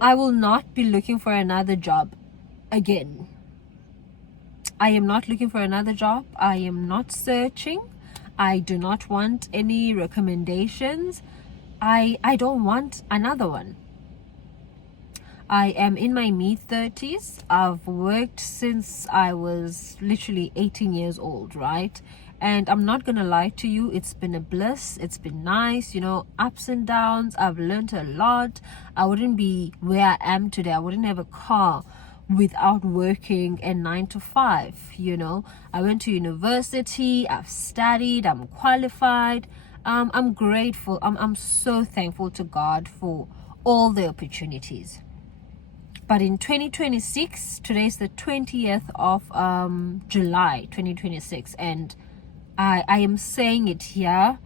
I will not be looking for another job again. I am not looking for another job. I am not searching. I do not want any recommendations. I don't want another one. I am in my mid-30s. I've worked since I was literally 18 years old, right? And I'm not gonna lie to you, it's been a bliss. It's been nice, ups and downs. I've learned a lot. I wouldn't be where I am today. I wouldn't have a car without working a 9 to 5. I went to university, I've studied, I'm qualified. I'm grateful. I'm so thankful to God for all the opportunities. But in 2026, today is the 20th of July 2026, and I am saying it here,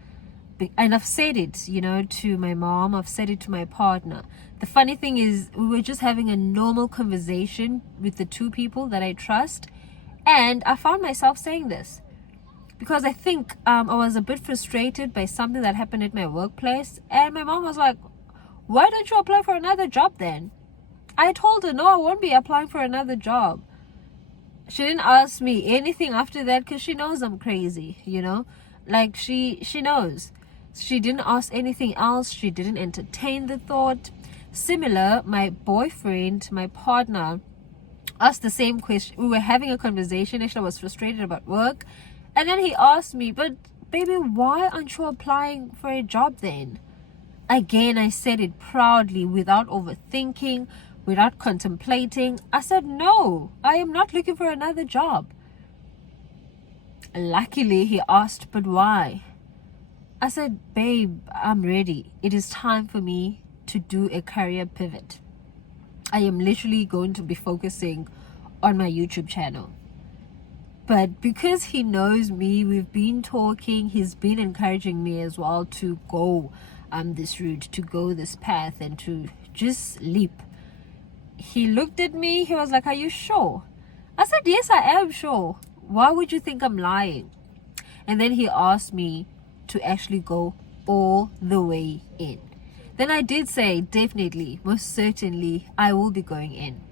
and I've said it to my mom, I've said it to my partner. The funny thing is, we were just having a normal conversation with the two people that I trust, and I found myself saying this because I think I was a bit frustrated by something that happened at my workplace, and my mom was like, why don't you apply for another job then? I told her, no, I won't be applying for another job. She didn't ask me anything after that because she knows I'm crazy, like she knows. She didn't ask anything else. She didn't entertain the thought. Similar, my boyfriend, my partner, asked the same question. We were having a conversation. Actually, I was frustrated about work, and then he asked me, but baby, why aren't you applying for a job then? Again, I said it proudly, without overthinking, without contemplating. I said, no, I am not looking for another job. Luckily, he asked, but why? I said, babe, I'm ready. It is time for me to do a career pivot. I am literally going to be focusing on my YouTube channel. But because he knows me, we've been talking, he's been encouraging me as well to go this route, to go this path, and to just leap. He looked at me, he was like, are you sure? I said, yes, I am sure. Why would you think I'm lying? And then he asked me to actually go all the way in. Then I did say, definitely, most certainly, I will be going in.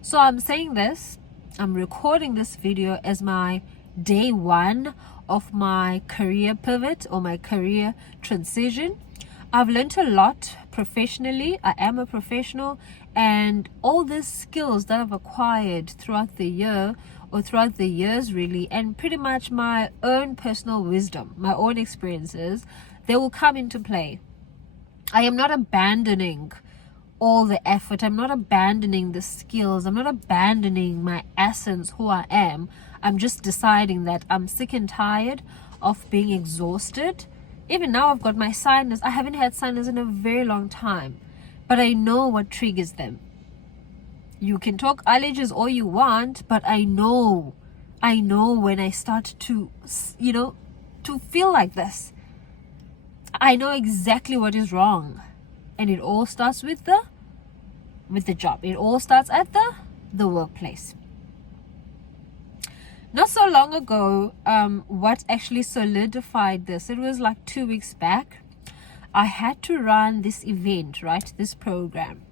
So I'm saying this, I'm recording this video as my day one of my career pivot or my career transition. I've learned a lot professionally. I am a professional, and all these skills that I've acquired throughout the year, or throughout the years really, and pretty much my own personal wisdom, my own experiences, they will come into play. I am not abandoning all the effort. I'm not abandoning the skills. I'm not abandoning my essence, who I am. I'm just deciding that I'm sick and tired of being exhausted. Even now, I've got my sinus. I haven't had sinus in a very long time, but I know what triggers them. You can talk allergies all you want, but I know when I start to, to feel like this. I know exactly what is wrong, and it all starts with the job. It all starts at the workplace. Not so long ago, what actually solidified this, it was like 2 weeks back. I had to run this event, right? This program.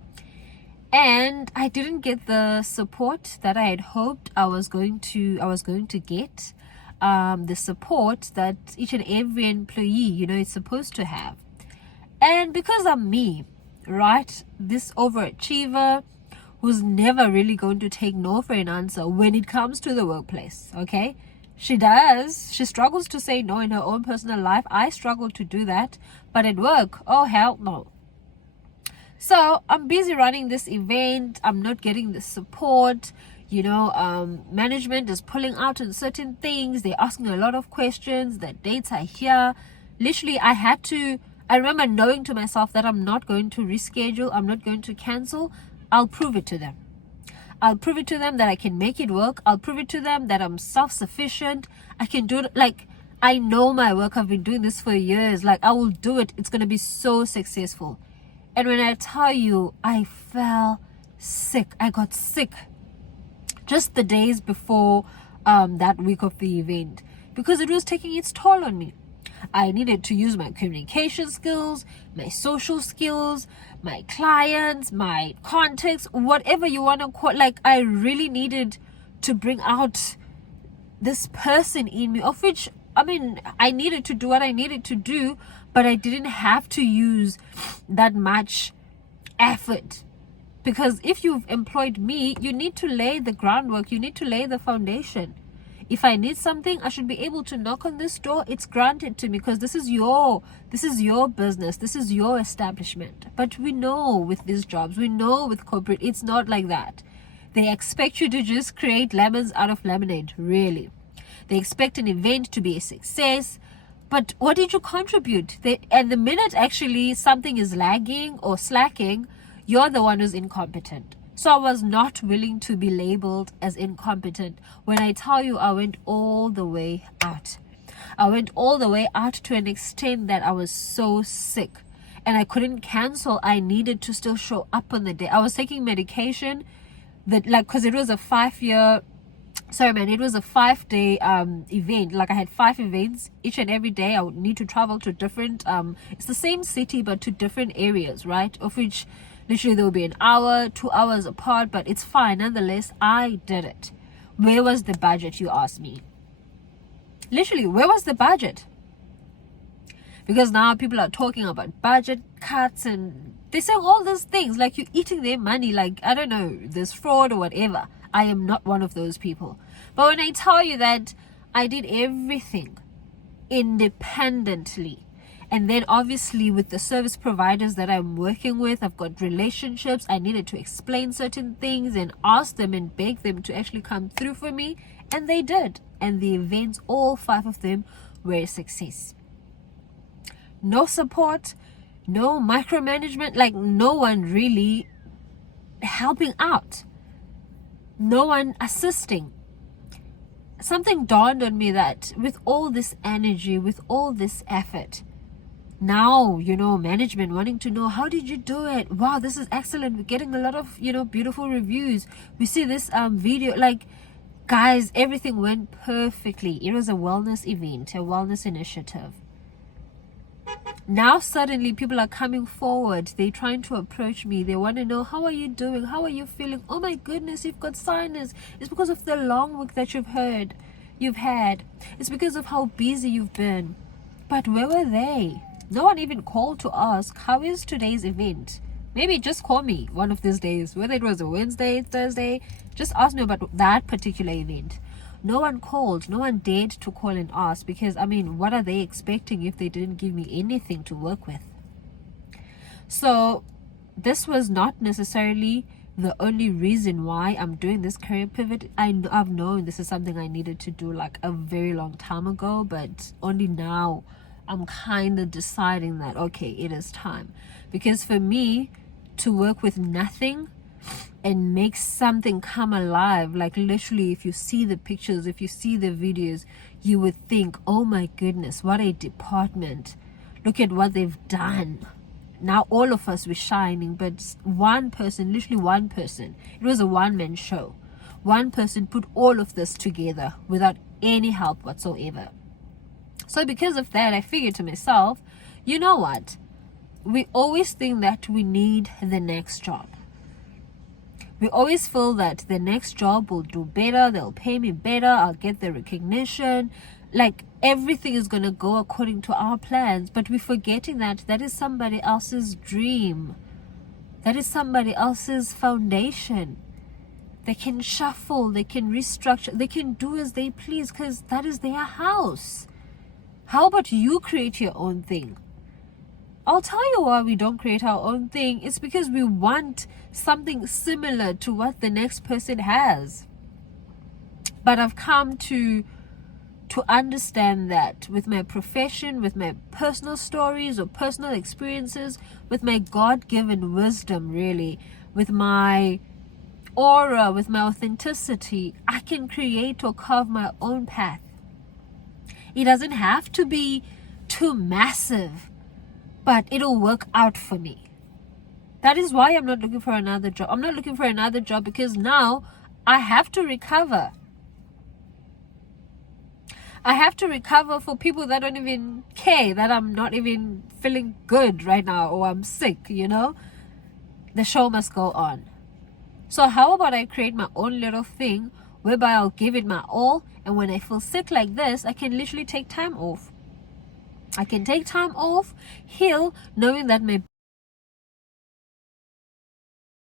And I didn't get the support that I had hoped I was going to get. The support that each and every employee, is supposed to have. And because I'm me, right? This overachiever who's never really going to take no for an answer when it comes to the workplace, okay? She struggles to say no in her own personal life. I struggle to do that, but at work, oh hell no. So I'm busy running this event. I'm not getting the support. Management is pulling out on certain things. They're asking a lot of questions. The dates are here. Literally, I remember knowing to myself that I'm not going to reschedule. I'm not going to cancel. I'll prove it to them. I'll prove it to them that I can make it work. I'll prove it to them that I'm self-sufficient. I can do it. Like, I know my work. I've been doing this for years. Like, I will do it. It's going to be so successful. And when I tell you, I fell sick. I got sick just the days before that week of the event, because it was taking its toll on me. I needed to use my communication skills, my social skills, my clients, my contacts, whatever you want to call. Like, I really needed to bring out this person in me, of which, I mean, I needed to do what I needed to do, but I didn't have to use that much effort. Because if you've employed me, you need to lay the groundwork, you need to lay the foundation. If I need something, I should be able to knock on this door. It's granted to me because this is your business. This is your establishment. But we know with these jobs, we know with corporate, it's not like that. They expect you to just create lemons out of lemonade, really. They expect an event to be a success. But what did you contribute? And the minute actually something is lagging or slacking, you're the one who's incompetent. So I was not willing to be labeled as incompetent. When I tell you, I went all the way out. I went all the way out to an extent that I was so sick and I couldn't cancel. I needed to still show up on the day. I was taking medication that, like, because it was a 5-day event. Like, I had 5 events. Each and every day I would need to travel to different it's the same city but to different areas, right? Of which literally there will be an hour, 2 hours apart, but it's fine. Nonetheless, I did it. Where was the budget, you ask me? Literally, where was the budget? Because now people are talking about budget cuts and they say all these things like you're eating their money, like, I don't know, there's fraud or whatever. I am not one of those people. But when I tell you that I did everything independently, and then obviously with the service providers that I'm working with, I've got relationships. I needed to explain certain things and ask them and beg them to actually come through for me. And they did. And the events, all 5 of them, were a success. No support, no micromanagement, like no one really helping out. No one assisting. Something dawned on me that with all this energy, with all this effort, now, management wanting to know, how did you do it? Wow, this is excellent. We're getting a lot of, beautiful reviews. We see this video, like, guys, everything went perfectly. It was a wellness event, a wellness initiative. Now suddenly people are coming forward. They're trying to approach me. They want to know, how are you doing? How are you feeling? Oh my goodness, you've got sinus. It's because of the long week that you've had. It's because of how busy you've been. But where were they? No one even called to ask, how is today's event? Maybe just call me one of these days, whether it was a Wednesday, Thursday, just ask me about that particular event. No one called, no one dared to call and ask, because, I mean, what are they expecting if they didn't give me anything to work with? So this was not necessarily the only reason why I'm doing this career pivot. I've known this is something I needed to do like a very long time ago, but only now I'm kind of deciding that, okay, it is time. Because for me to work with nothing and make something come alive, like literally, if you see the pictures, if you see the videos, you would think, oh my goodness, what a department. Look at what they've done. Now all of us were shining, but one person, literally one person, it was a one-man show. One person put all of this together without any help whatsoever. So because of that, I figured to myself, you know what? We always think that we need the next job. We always feel that the next job will do better, they'll pay me better, I'll get the recognition. Like everything is going to go according to our plans, but we're forgetting that that is somebody else's dream. That is somebody else's foundation. They can shuffle, they can restructure, they can do as they please because that is their house. How about you create your own thing? I'll tell you why we don't create our own thing. It's because we want something similar to what the next person has. But I've come to understand that with my profession, with my personal stories or personal experiences, with my God-given wisdom, really, with my aura, with my authenticity, I can create or carve my own path. It doesn't have to be too massive, but it'll work out for me. That is why I'm not looking for another job. I'm not looking for another job because now I have to recover. I have to recover for people that don't even care that I'm not even feeling good right now or I'm sick, you know? The show must go on. So how about I create my own little thing whereby I'll give it my all, and when I feel sick like this, I can literally take time off. I can take time off, heal, knowing that my